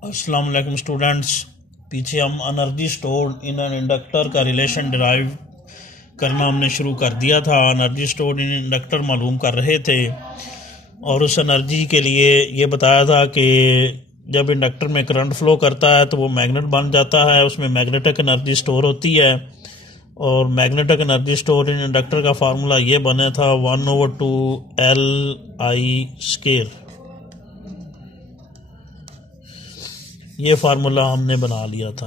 अस्सलाम वालेकुम स्टूडेंट्स। पीछे हम energy stored in an inductor का रिलेशन डिराइव करना हमने शुरू कर दिया था। एनर्जी स्टोर्ड इन इंडक्टर मालूम कर रहे थे और उस एनर्जी के लिए ये बताया था कि जब इंडक्टर में करंट फ्लो करता है तो वो मैग्नेट बन जाता है, उसमें मैग्नेटिक एनर्जी स्टोर होती है। और magnetic energy store in inductor का फार्मूला ये बना था 1/2 Li²। ये फार्मूला हमने बना लिया था।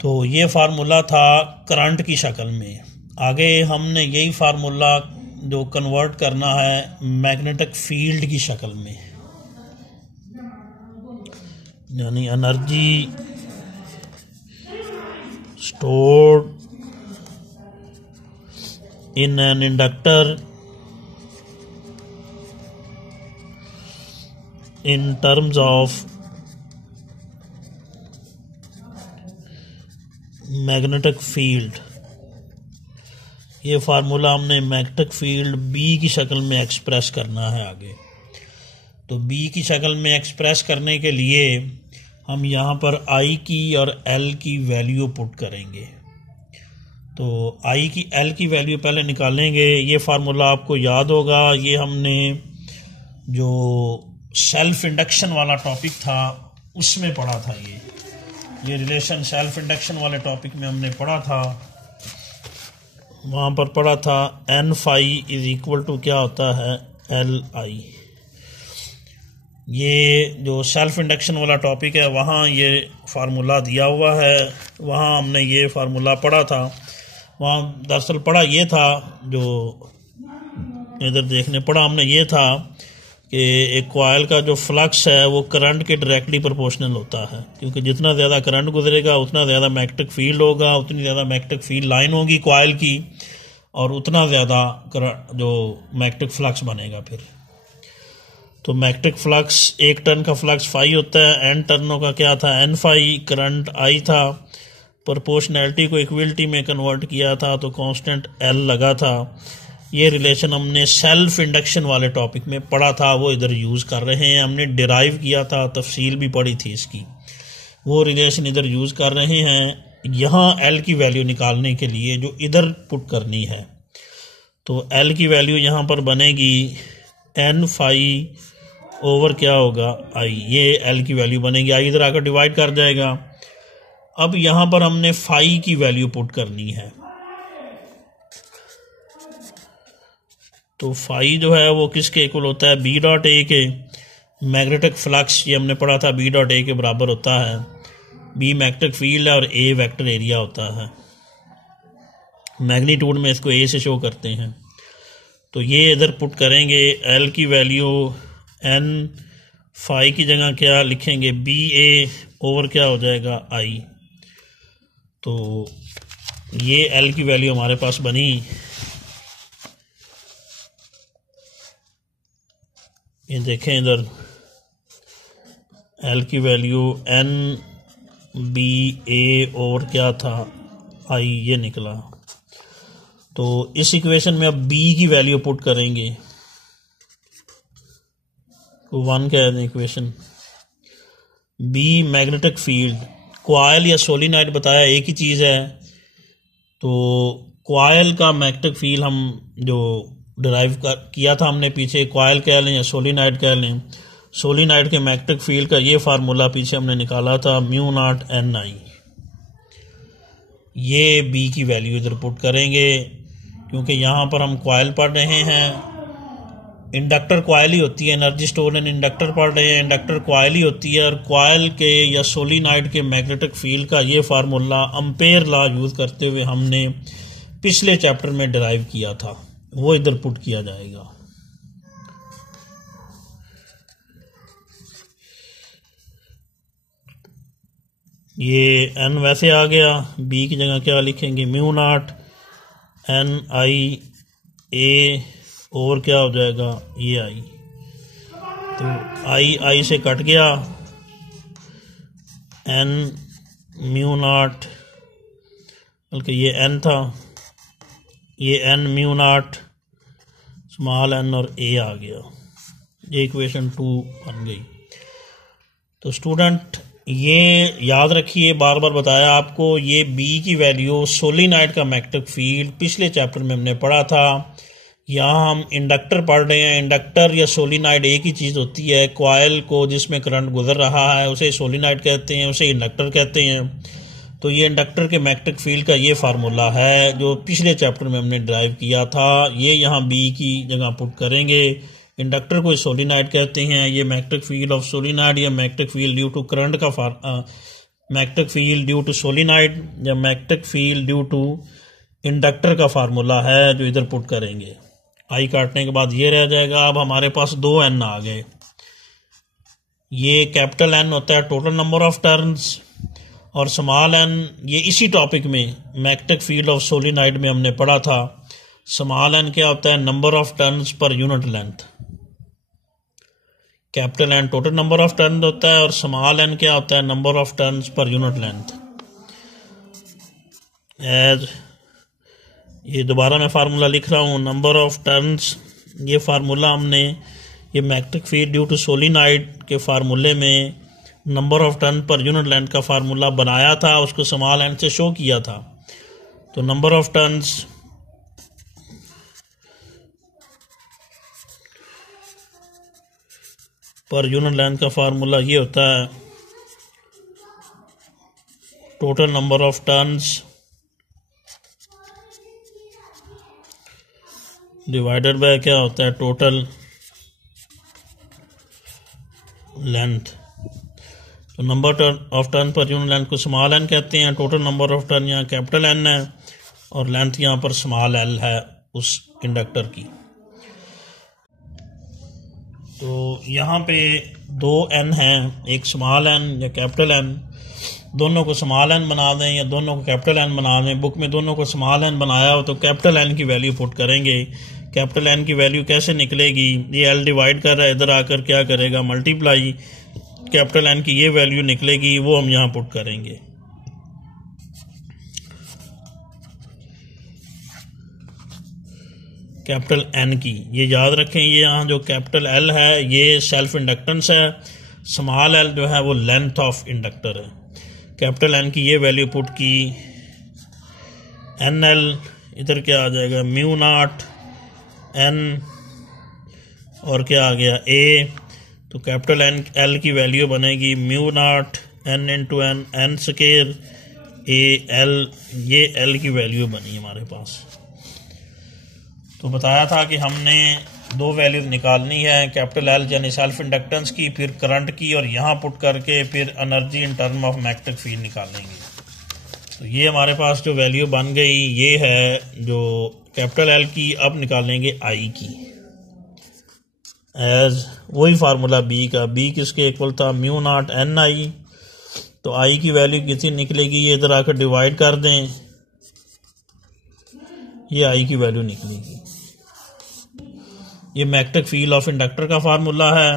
तो ये फार्मूला था करंट की शक्ल में। आगे हमने यही फार्मूला जो कन्वर्ट करना है मैग्नेटिक फील्ड की शक्ल में, यानी energy stored in an inductor in terms of magnetic field. ये फार्मूला हमने मैग्नेटिक फील्ड बी की शक्ल में एक्सप्रेस करना है आगे। तो बी की शक्ल में एक्सप्रेस करने के लिए हम यहाँ पर आई की और एल की वैल्यू पुट करेंगे। तो आई की एल की वैल्यू पहले निकालेंगे। ये फार्मूला आपको याद होगा, ये हमने जो सेल्फ इंडक्शन वाला टॉपिक था उसमें पढ़ा था। ये रिलेशन सेल्फ इंडक्शन वाले टॉपिक में हमने पढ़ा था। वहाँ पर पढ़ा था N phi is equal to क्या होता है एल आई। ये जो सेल्फ इंडक्शन वाला टॉपिक है वहाँ ये फार्मूला दिया हुआ है, वहाँ हमने ये फार्मूला पढ़ा था। वहाँ दरअसल पढ़ा ये था, जो इधर देखने पढ़ा हमने ये था कि एक कॉइल का जो फ्लक्स है वो करंट के डायरेक्टली प्रोपोर्शनल होता है, क्योंकि जितना ज़्यादा करंट गुजरेगा उतना ज़्यादा मैग्नेटिक फील्ड होगा, उतनी ज़्यादा मैग्नेटिक फील्ड लाइन होगी कॉइल की, और उतना ज़्यादा जो मैग्नेटिक फ्लक्स बनेगा फिर। तो मैग्नेटिक फ्लक्स, एक टर्न का फ्लक्स फाई होता है, एन टर्नों का क्या था एन फाई, करंट आई था। प्रोपोर्शनैलिटी को इक्वलिटी में कन्वर्ट किया था तो कांस्टेंट एल लगा था। ये रिलेशन हमने सेल्फ इंडक्शन वाले टॉपिक में पढ़ा था, वो इधर यूज़ कर रहे हैं। हमने डिराइव किया था, तफसील भी पढ़ी थी इसकी, वो रिलेशन इधर यूज़ कर रहे हैं यहाँ एल की वैल्यू निकालने के लिए जो इधर पुट करनी है। तो एल की वैल्यू यहाँ पर बनेगी एन फाई ओवर क्या होगा आई। ये एल की वैल्यू बनेगी, आई इधर आकर डिवाइड कर जाएगा। अब यहाँ पर हमने फाई की वैल्यू पुट करनी है। तो फाई जो है वो किसके इक्वल होता है बी डॉट ए के। मैग्नेटिक फ्लक्स ये हमने पढ़ा था बी डॉट ए के बराबर होता है। बी मैग्नेटिक फील्ड है और ए वेक्टर एरिया होता है। मैग्नीट्यूड में इसको ए से शो करते हैं। तो ये इधर पुट करेंगे, एल की वैल्यू एन फाई की जगह क्या लिखेंगे बी ए ओवर क्या हो जाएगा आई। तो ये एल की वैल्यू हमारे पास बनी। ये देखें इधर एल की वैल्यू एन बी ए ओवर क्या था आई, ये निकला। तो इस इक्वेशन में अब बी की वैल्यू पुट करेंगे। तो 1 क्या है equation, B magnetic field. Coil या सोलिनॉइड बताया एक ही चीज़ है। तो कॉइल का मैग्नेटिक फील्ड हम जो डिराइव किया था हमने पीछे, कॉइल कह लें या सोलिनॉइड कह लें, सोलिनॉइड के मैग्नेटिक फील्ड का ये फार्मूला पीछे हमने निकाला था म्यू नॉट एन आई। ये बी की वैल्यू इधर पुट करेंगे, क्योंकि यहाँ पर हम कॉइल पढ़ रहे हैं। इंडक्टर कॉइल ही होती है, एनर्जी स्टोर इन इंडक्टर पढ़ रहे हैं, इंडक्टर कॉइल ही होती है। और कॉइल के या सोलिनॉइड के मैग्नेटिक फील्ड का ये फार्मूला अम्पेयर लॉ यूज़ करते हुए हमने पिछले चैप्टर में डिराइव किया था, वो इधर पुट किया जाएगा। ये एन वैसे आ गया, बी की जगह क्या लिखेंगे म्यू नॉट एन आई ए और क्या हो जाएगा ये आई। तो आई से कट गया, एन म्यू नॉट, बल्कि ये एन था, ये N mu naught small N और ए आ गया। ये इक्वेशन 2 बन गई। तो स्टूडेंट ये याद रखिए, बार बार बताया आपको, ये बी की वैल्यू सोलिनॉइड का मैग्नेटिक फील्ड पिछले चैप्टर में हमने पढ़ा था। यहाँ हम इंडक्टर पढ़ रहे हैं। इंडक्टर या सोलिनॉइड एक ही चीज़ होती है। कॉइल को जिसमें करंट गुजर रहा है उसे सोलिनॉइड कहते हैं, उसे इंडक्टर कहते हैं। तो ये इंडक्टर के मैग्नेटिक फील्ड का ये फार्मूला है जो पिछले चैप्टर में हमने ड्राइव किया था। ये यहाँ बी की जगह पुट करेंगे। इंडक्टर को सोलिनॉइड कहते हैं। ये मैग्नेटिक फील्ड ऑफ सोलिनॉइड या magnetic field due to current का magnetic field due to solenoid या magnetic field due to inductor का फार्मूला है जो इधर पुट करेंगे। आई काटने के बाद ये रह जाएगा। अब हमारे पास 2 n आ गए। ये कैपिटल N होता है टोटल नंबर ऑफ टर्न्स, और स्मॉल n ये इसी टॉपिक में मैग्नेटिक फील्ड ऑफ सोलिनॉइड में हमने पढ़ा था। स्मॉल n क्या होता है? Number of turns per unit length. Capital N total number of turn होता है और स्मॉल n क्या होता है? Number of turns per unit length. As ये दोबारा मैं फार्मूला लिख रहा हूँ, नंबर ऑफ टर्न्स। ये फार्मूला हमने ये magnetic field due to solenoid के फार्मूले में number of turn per unit length का फार्मूला बनाया था, उसको स्मॉल n से शो किया था। तो number of turns per unit length का फार्मूला ये होता है total number of turns divided by क्या होता है? Total length. तो number of turn per unit length को स्मॉल n कहते हैं। टोटल नंबर ऑफ टर्न यहाँ कैपिटल N है और लेंथ यहाँ पर स्मॉल l है उस इंडक्टर की। तो यहाँ पे 2 n हैं, एक स्मॉल n या कैपिटल N। दोनों को स्मॉल n बना दें या दोनों को कैपिटल N बना दें। बुक में दोनों को स्मॉल n बनाया हो तो कैपिटल N की वैल्यू पुट करेंगे। कैपिटल N की वैल्यू कैसे निकलेगी? ये L डिवाइड कर रहा है, इधर आकर क्या करेगा? मल्टीप्लाई। कैपिटल N की ये वैल्यू निकलेगी, वो हम यहाँ पुट करेंगे। कैपिटल N की ये याद रखें, ये यहाँ जो कैपिटल L है ये सेल्फ इंडक्टेंस है, स्मॉल l जो है वो लेंथ ऑफ इंडक्टर है। कैपिटल N की ये वैल्यू पुट की, NL इधर क्या आ जाएगा? म्यू नॉट N और क्या आ गया? A। तो कैपिटल L की वैल्यू बनेगी mu naught N into N square AL। ये L की वैल्यू बनी हमारे पास। तो बताया था कि हमने 2 वैल्यू निकालनी है, कैपिटल L यानी सेल्फ इंडक्टेंस की, फिर करंट की, और यहाँ पुट करके फिर energy in term of magnetic field निकालेंगे। तो ये हमारे पास जो वैल्यू बन गई ये है जो कैपिटल L की। अब निकालेंगे I की एज वही फार्मूला B का। B किसके इक्वल था? Mu naught NI। तो I की वैल्यू कितनी निकलेगी? ये इधर आकर डिवाइड कर दें, ये I की वैल्यू निकलेगी। ये मैग्नेटिक फील्ड ऑफ इंडक्टर का फार्मूला है।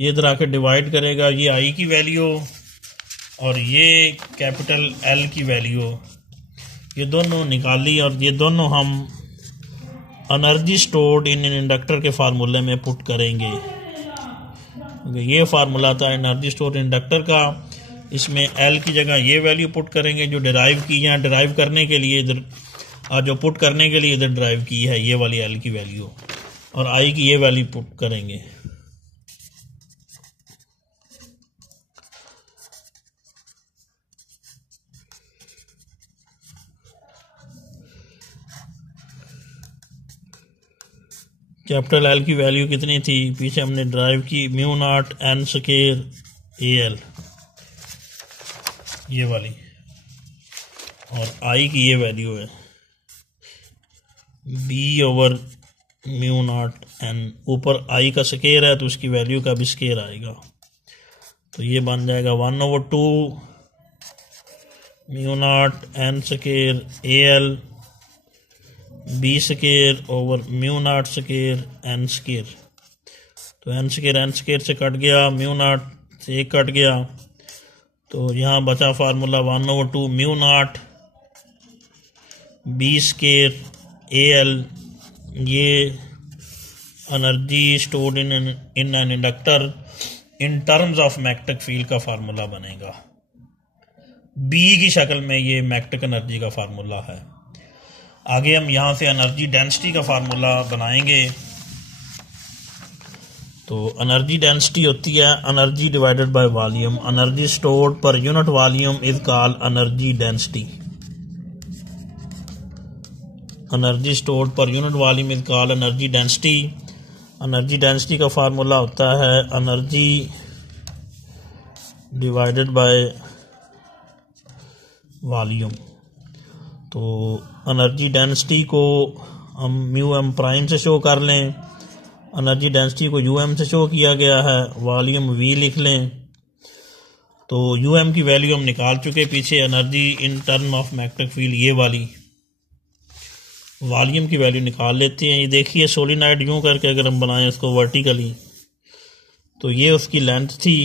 ये इधर आकर डिवाइड करेगा, ये I की वैल्यू और ये कैपिटल L की वैल्यू, ये दोनों निकाली और ये दोनों हम एनर्जी स्टोर्ड इन इंडक्टर के फार्मूले में पुट करेंगे। ये फार्मूला था एनर्जी स्टोर्ड इंडक्टर का। इसमें L की जगह ये वैल्यू पुट करेंगे जो डिराइव की है। डिराइव करने के लिए इधर जो पुट करने के लिए इधर ड्राइव की है ये वाली L की वैल्यू, और I की ये वैल्यू पुट करेंगे। कैपिटल L की वैल्यू कितनी थी? पीछे हमने ड्राइव की mu naught N square AL ये वाली, और I की ये वैल्यू है B over mu naught N। ऊपर I का स्क्वायर है तो उसकी वैल्यू का भी स्क्वायर आएगा। तो ये बन जाएगा 1/2 mu not N square AL B square over mu naught square N square. तो N स्क्वायर से कट गया, म्यू नॉट से 1 कट गया, तो यहाँ बचा formula 1/2 mu not B square AL। ये energy stored in an inductor in terms of magnetic field का फार्मूला बनेगा। बी की शक्ल में ये मैग्नेटिक एनर्जी का फार्मूला है। आगे हम यहाँ से एनर्जी डेंसिटी का फार्मूला बनाएंगे। तो एनर्जी डेंसिटी होती है energy divided by volume. Energy stored per unit volume is called energy density. Energy stored per unit volume is called energy density. Energy density का फार्मूला होता है एनर्जी डिवाइडेड बाय वॉल्यूम। तो energy density को हम mu M prime से show कर लें। Energy density को यूएम से शो किया गया है, वॉल्यूम वी लिख लें। तो यूएम की वैल्यू हम निकाल चुके पीछे, energy in term of magnetic field ये वाली। वॉल्यूम की वैल्यू निकाल लेते हैं। ये देखिए सोलिनॉइड यूं करके अगर हम बनाएं इसको वर्टिकली तो ये उसकी लेंथ थी,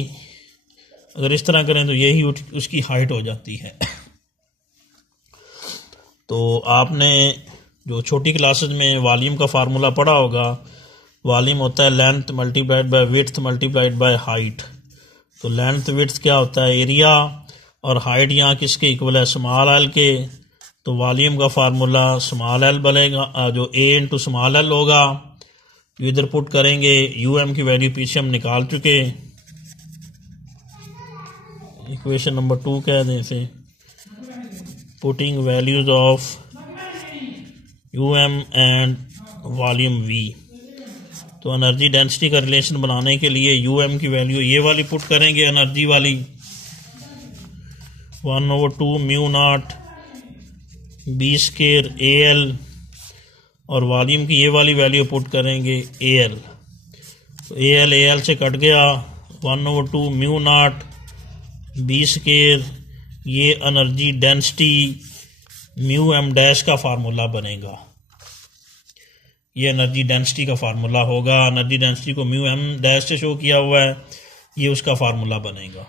अगर इस तरह करें तो यही उसकी हाइट हो जाती है। तो आपने जो छोटी क्लासेस में वॉल्यूम का फार्मूला पढ़ा होगा, वॉल्यूम होता है length multiplied by width multiplied by height. तो लेंथ विड्थ क्या होता है एरिया, और हाइट यहाँ किसके इक्वल है स्मॉल एल के। तो वॉल्यूम का फार्मूला स्मॉल एल बनेगा, जो ए इंटू स्मॉल एल होगा। इधर पुट करेंगे, यूएम की वैल्यू पीछे हम निकाल चुके, इक्वेशन नंबर 2 कह दें इसे। Putting values of UM and volume we. तो एनर्जी डेंसिटी का रिलेशन बनाने के लिए यूएम की वैल्यू ये वाली पुट करेंगे, एनर्जी वाली 1/2 mu naught B square A L, और वॉल्यूम की ये वाली वैल्यू पुट करेंगे ए एल। तो ए एल से कट गया, 1/2 म्यू नॉट बी स्क्वायर, ये energy density mu M dash का फार्मूला बनेगा। ये एनर्जी डेंसिटी का फार्मूला होगा। एनर्जी डेंसिटी को म्यू एम डैश से शो किया हुआ है, ये उसका फार्मूला बनेगा।